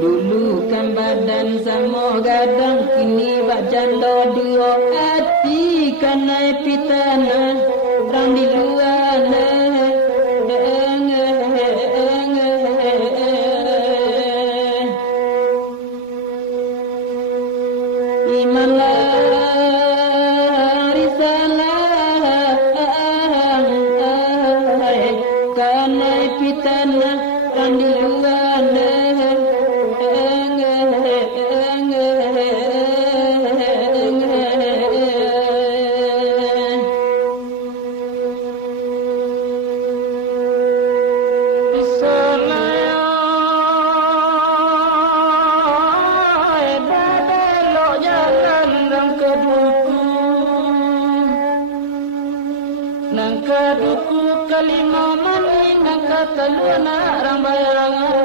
Dulu kan badan sama gadang, kini bak janda dua hati. Kanai pitana orang di luar imanlah risalah kanai pitana orang di luar nangka duku kalima mani nangka taluna rambayang